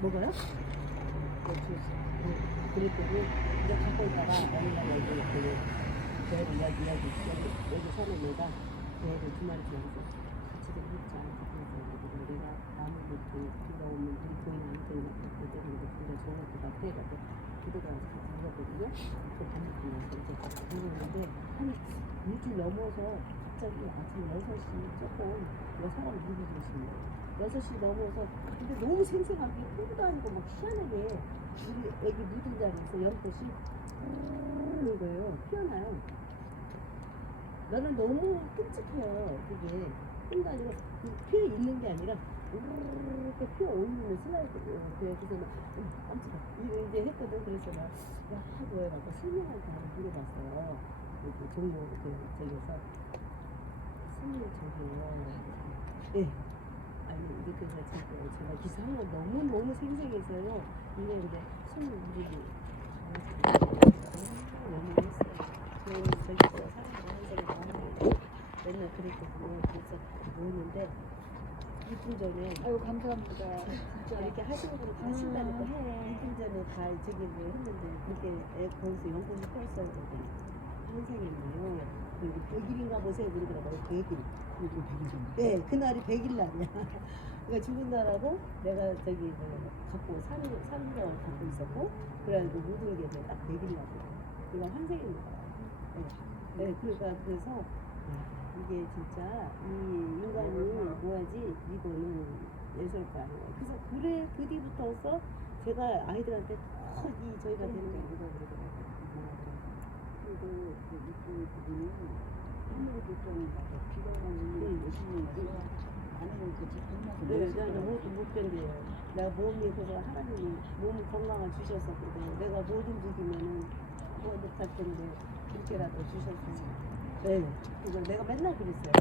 뭐가요? 그리고 이제 갖고 있다가 어머니가 여기 그 배를 여기 여기 여기 사는 애가 배를 두 마리 지어서 같이 좀 했자 그래서 내가 나무를 그 비가 오면 우리 보이는 데는 그때는 이제 비가 좋은 것 같아 해가지고 기도가 같이 불렀거든요 그 반죽 나서 이제 부르는데 한 일주일 넘어서 갑자기 아침 6시 조금 왜 사람 계시는 거예요 6시 넘어서 근데 너무 생생하게 풀도 아니고 막 희한하게 우리 애기 묻은 자리에서 연꽃이 흐르는 거예요. 피어나요. 나는 너무 끔찍해요. 그게 풀도 아니고 그 피어 있는 게 아니라 이렇게 피어 올리는 슬라이드예요. 그래서 막. 이거 이제 했거든. 그래서 막 야, 하고 해갖고 설명할 사람 물어봤어요. 이렇게 종로 그 저기서 스님 저기요. 네. 아니 이게 그래서 제가, 제가 기사한 건 너무 너무 생생해서요. 이게 근데 손을 무리기 너무 했어요. 저희는 저기서 사람들 한 사람 하고 맨날 그랬거든요. 그래서 모이는데 이틀 전에 아유 감사합니다. 진짜 이렇게 하시고 하신다니까 해. 이틀 전에 다 저기 뭐 했는데 그게 애 거기서 연꽃이 폈어야 되거든요. 선생님이요. 그리고 100일인가 보세요. 그러더라고요. 100일. 그리고 백일 전. 네, 그날이 100일 날이야. 그러니까 죽은 날하고 내가 저기 뭐 갖고 산, 산병을 갖고 있었고, 그래가지고 묻은 게딱 100일 날이야. 이거 환생입니다. 네. 네, 그러니까 그래서 야, 이게 진짜 이 인간이 뭐야지 이거는 예술가. 그래서 그래 그 뒤부터서 제가 아이들한테 더이 저희가 되는 게 그러더라고요. 그리고 그 이쁜 그분은 한국에 결정을 받고 비가 오는 열심히 해서 나는 그 집한마서 네, 내가 모두 못 견뎌요. 내가 몸이 그래서 하나님이 몸 건강을 주셨었거든요. 내가 못 움직이면은 뭐 못할 텐데 이렇게라도 주셨어요. 네, 그래서 내가 맨날 그랬어요.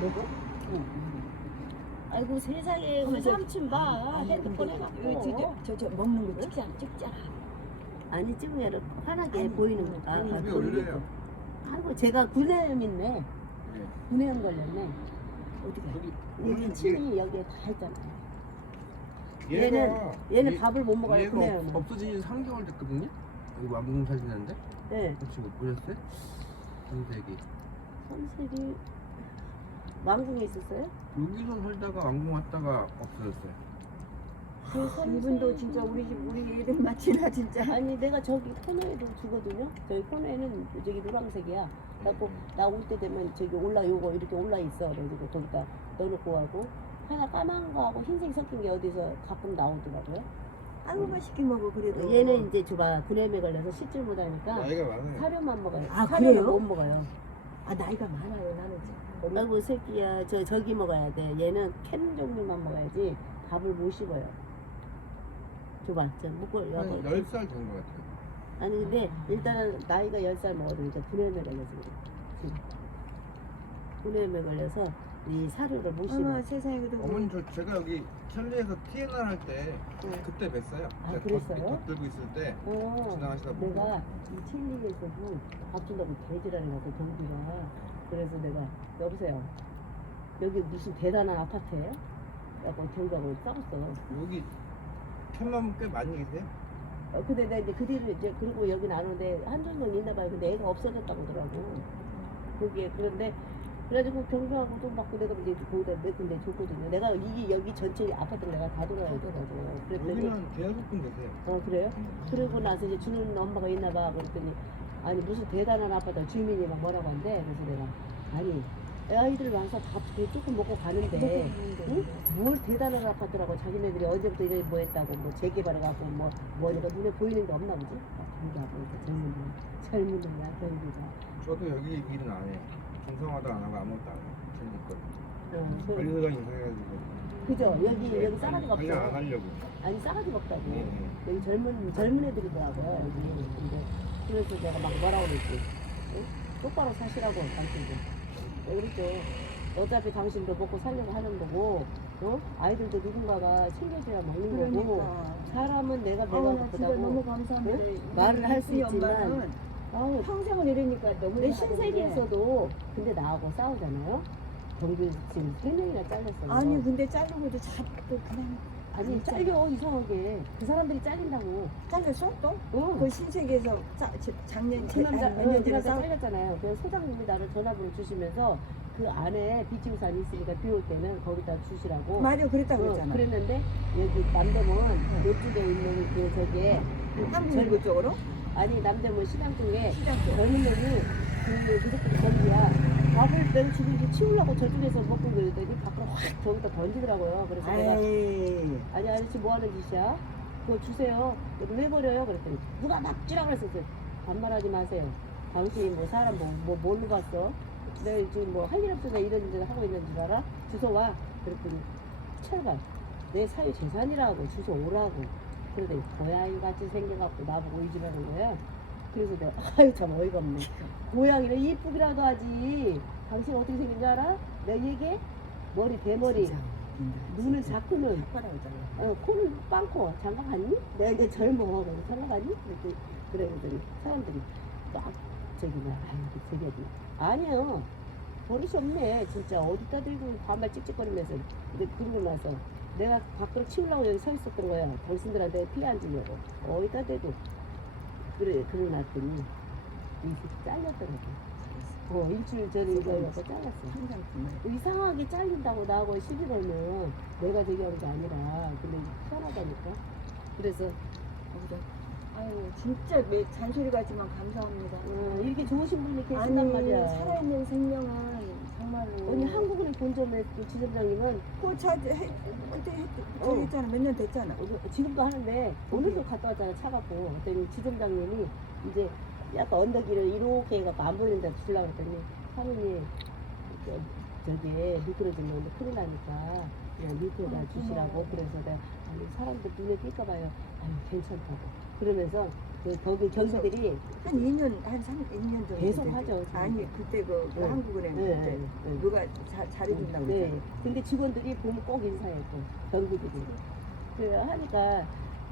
뭐고? 아이고 세상에. 우리 삼촌 봐. 핸드폰 해갖고. 저저 먹는 거 찍지 않 찍잖아. 아니 찍으면 환하게 보이는 거다 집에 올려요. 아이고 제가 구내염 있네 네. 구내염 걸렸네. 어디가? 저기 여기 침이 여기에 다 있잖아. 얘가 얘는 얘는 얘- 밥을 못 먹어요 얘가 구내염 없- 없어진 지 3개월 됐거든요. 여기 왕궁 사진인데? 네. 혹시 못 보셨어요? 전세기. 선생이 왕궁에 있었어요? 여기서 살다가 왕궁 왔다가 없어졌어요. 그 선생이- 이분도 진짜 우리 집 우리 애들 맞지나 진짜. 아니 내가 저기 코너에도 주거든요 저기 코너에는 저기 노란색이야 그래갖고 나 올 때 되면 저기 올라 요거 이렇게 올라 있어 그래가지고 거기다 넣어놓고 하고 하나 까만 거하고 흰색 섞인 게 어디서 가끔 나오더라고요 아유 맛있게 먹어 그래도. 얘는 이제 줘봐 구내염에 걸려서 씻질 못하니까 나이가 많아요. 사료만 먹어요. 아, 사료는 그래요? 못 먹어요. 아 나이가 많아요 나는. 참. 아이고 새끼야 저 저기 먹어야 돼. 얘는 캔 종류만 먹어야지 밥을 못 씹어요. 줘봐 저 먹고 한 여기 10살 된 것 같아요. 아니 근데 일단은 나이가 10살 먹어도니까 구내염에 걸려서 그래. 지금. 구내염에 걸려서 이 사료를 못 씹어. 어머 세상에 그래도 어머니 저 제가 여기 천리에서 TNR 할 때 네. 그때 뵀어요. 아, 제가 그랬어요? 덧 들고 있을 때 어, 지나가시다 보고 내가 이 칠리에서도 밥 준다고 개지랄이 나서 동기가 그래서 내가 여보세요 여기 무슨 대단한 아파트예요? 약간 경기하고 싸웠어 여기 천만 꽤 많이 계세요? 어, 근데 내가 이제 그 뒤로 이제 그리고 여기 나오는데 한정령 있나 봐요 근데 애가 없어졌다고 그러더라고 거기에 그런데 그래가지고 경주하고 돈 받고 내가 이제 거기다 내 근데 줬거든요 내가 이게 여기 전체 아파트를 내가 다 돌아야 되거든요 그랬더니 여기는 분 계세요. 어 그래요? 그러고 나서 이제 주는 엄마가 있나 봐 그랬더니 아니 무슨 대단한 아파트 주민이 막 뭐라고 한대 그래서 내가 아니 아이들 와서 밥 조금 먹고 가는데 응? 뭘 대단한 아파트라고 자기네들이 언제부터 이래 뭐 했다고 뭐 재개발해갖고 뭐 뭐니까 눈에 보이는 게 없나 보지? 경기하고 이렇게 젊은들 젊은들이야 젊은이가 저도 여기 일은 안 해요. 중성화도 안 하고 아무것도 안 해요. 천리 거. 어, 그, 관리소장 인사해가지고 그죠 여기 여기 싸가지가 관리 안 없어 하려고. 아니 싸가지가 없다고 예, 예. 여기 젊은 젊은 근데 그래서 내가 막 뭐라고 그랬지 응? 똑바로 사시라고 당신도 왜 그랬죠 어차피 당신도 먹고 살려고 하는 거고 어? 아이들도 누군가가 챙겨줘야 먹는 거고 그러니까. 사람은 내가 내가 아우 나 진짜 너무 감사합니다. 응? 말을 할수 우리 있지만 엄마는 아우 평생을 이러니까 너무 내 잘하는데. 신세계에서도 근데 나하고 싸우잖아요 경비 지금 세 명이나 잘렸어요 아니 근데 자르고도 자또 그냥 아니. 잘려 이상하게 그 사람들이 잘린다고 잘렸어 또? 어. 그 신세계에서 자, 제- 작년 제- 그놈 자- 아니, 어, 몇년 전에 그놈 싸우 잘렸잖아요 그래서 소장님이 나를 전화번호 주시면서 그 안에 비치우산이 있으니까 비 올 때는 거기다 주시라고 마리오 그랬다고 어, 그랬잖아. 그랬는데 여기 남대문 요쪽에 있는 그 저기에 한국 쪽으로 아니 남대문 시장 쪽에 시장 쪽. 젊은 놈이 그 무조건 전기야 밥을 내가 지금 이렇게 치우려고 저쪽에서 먹고 그랬더니 밖으로 확 저기다 던지더라고요 그래서 내가 에이. 아니 아저씨 뭐 하는 짓이야? 그거 주세요. 그거 왜 버려요? 그랬더니 누가 막 주라고 그랬었어요. 반말하지 마세요. 당신 뭐 사람 뭐, 뭐 뭘로 봤어? 내가 지금 뭐 할 일 없어서 이런 일을 하고 있는 줄 알아? 주소 와. 그랬더니 제발 내 사유 재산이라고 주소 오라고. 그러더니 고양이 같이 생겨갖고 나보고 이 집하는 거야. 그래서 내가 아유 참 어이가 없네. 고양이는 이쁘기라도 하지. 당신 어떻게 생긴 줄 알아? 내가 얘기해? 머리 대머리. 눈은. 작고는. 어, 코는 빵코 장가 갔니? 내가 이제 젊어 그래서 장가 갔니? 그랬더니 그래 그랬더니 사람들이 막 저기 뭐야 아유 그 저기 아니에요 버릇이 없네 진짜 어디다 들고 반말 찍찍거리면서 근데 그러고 나서 내가 밖으로 치우려고 여기 서 있었던 거야 당신들한테 피해 안 주려고 어디다 대고 그래 그러고 났더니 이 새끼 잘렸더라고 어 일주일 전에 이거 잘랐어. 이상하게 잘린다고 나하고 시비 걸면 내가 저기 하는 게 아니라 근데 편하다니까 그래서 거기다. 아유 진짜 매, 잔소리 같지만 감사합니다. 어, 이렇게 좋으신 분이 아니 계신단 말이야 살아있는 생명은 정말로. 언니 한국은행 본점의 그 지점장님은 그 자, 해, 그때 했, 어. 저기 했잖아. 몇 년 됐잖아. 어, 지금도 하는데 오늘도 갔다 왔잖아 차 갖고 그랬더니 지점장님이 이제 약간 언덕길을 이렇게 해갖고 안 보이는 데 주려고 그랬더니 사모님 저, 저기 미끄러지면 큰일 나니까 그냥 밑에다 어, 주시라고. 그래서 내가 아니 사람들 눈에 띌까 봐요 아니 괜찮다고 그러면서 그 거기 경비들이 한 2년, 한 3, 2년 정도. 계속. 하죠, 지금. 아니, 그때 그, 그 네. 한국은행 네, 그때 네, 네. 누가 자, 잘해준다고 네. 그랬잖아. 근데 직원들이 보면 꼭 인사했고 경비들이 그래 하니까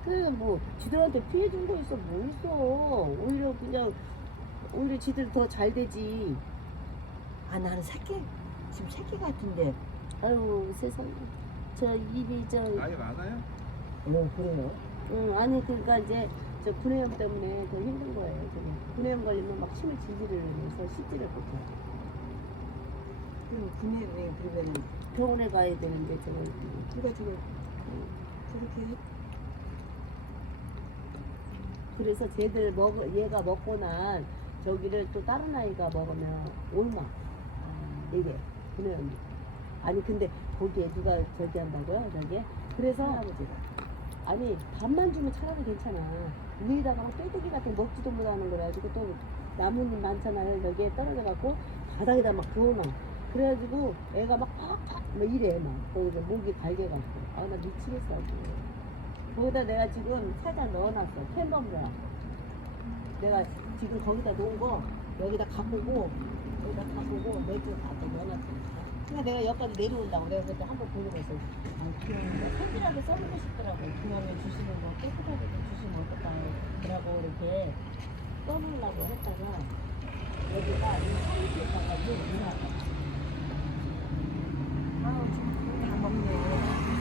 그뭐 지들한테 피해 준 거 있어 뭐 있어 오히려 그냥 오히려 지들 더 잘 되지 아, 나는 새끼, 지금 새끼 같은데. 아유 세상에 저 입이 저 나이 많아요? 어, 그래요? 응, 아니 그러니까 이제 저 구내염 때문에 더 힘든 거예요 지금 구내염 걸리면 막 침을 질질을 내서 씻지를 못해 그럼 군인이 그러면은, 병원에 가야 되는데 저는. 누가 저거, 저렇게 했, 그래서 쟤들 먹 얘가 먹고 난 저기를 또 다른 아이가 먹으면 얼마. 이게 구내염 아니 근데 거기에 누가 저기 한다고요 저기 그래서 할아버지가. 아니 밥만 주면 차라리 괜찮아. 위에다가 막 떼대기 같은 거 먹지도 못하는 거래가지고 또 나뭇잎 많잖아요. 여기에 떨어져 갖고 바닥에다 막 그어놔. 그래가지고 애가 막 팍팍 막 이래 막. 거기서 목이 갈겨갖고. 아 나 미치겠어 거기다 내가 지금 살짝 넣어놨어 캔버블라. 내가 지금 거기다 놓은 거 여기다 오고 여기다 오고 맥주 갖다 넣어놨어 그러니까 내가 여기까지 내려온다고 내가 그때 한번 보려고 했어 아, 귀여운데 편지라도 써보고 싶더라고 그러면 주시는 거 깨끗하게 좀 주시면 어떨까 그러고 이렇게 써놓으려고 했다가 이 사이즈에다가 이거 넣어놨어 아우, 지금 다 먹네.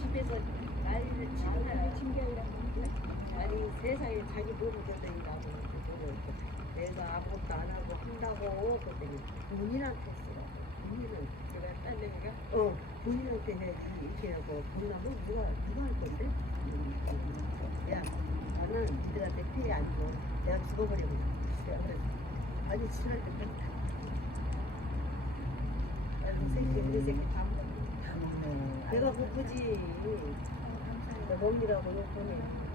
집에서 난리를 치잖아. 친구이랑 아니 세상에 자기 몸을 걷다니까 내가 아무것도 안 하고 한다고 그랬더니 본인한테 쓰라고 본인은 제가 딴 데가 어 본인한테 해야지 이렇게 하고 본나무 누가 누가 할 건데? 야 나는 니들한테 피해 안 줘. 내가 죽어버리고 그래서 아주 지랄 때 뺐다. 새끼 우리 새끼 다 먹었네 다 먹네. 내가 고프지. 나 먹느라고 욕보네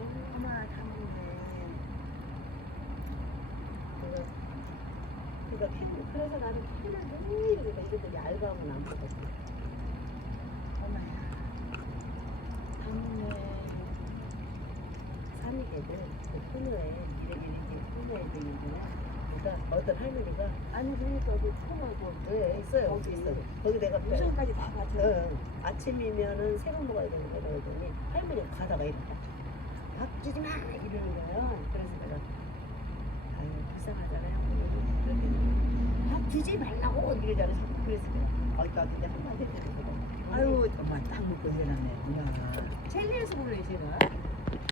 내가 그러니까 캔- 그래서 나는 캔을 늘 이러니까 이것들이 알바하고는 안 먹었어 엄마야. 산이개들 그 코너에 이렇게 이렇게 코너에 되는구나 그러니까 어떤 할머니가 아니 그러니까 그 통하고 네 있어요 거기 거기 내가 유성까지 다 가져. 응. 아침이면은 새거 먹어야 되는 그러더니 할머니가 가다가 이랬다 밥 주지 마! 이러는 거예요. 그래서 내가 아유 불쌍하잖아요. 그랬더니 밥 주지 말라고 이러잖아 자꾸 그래서 내가 아 나도 이제 한마디 해주고. 아유 엄마 딱 먹고. 야. 첼리에서 불러요 제가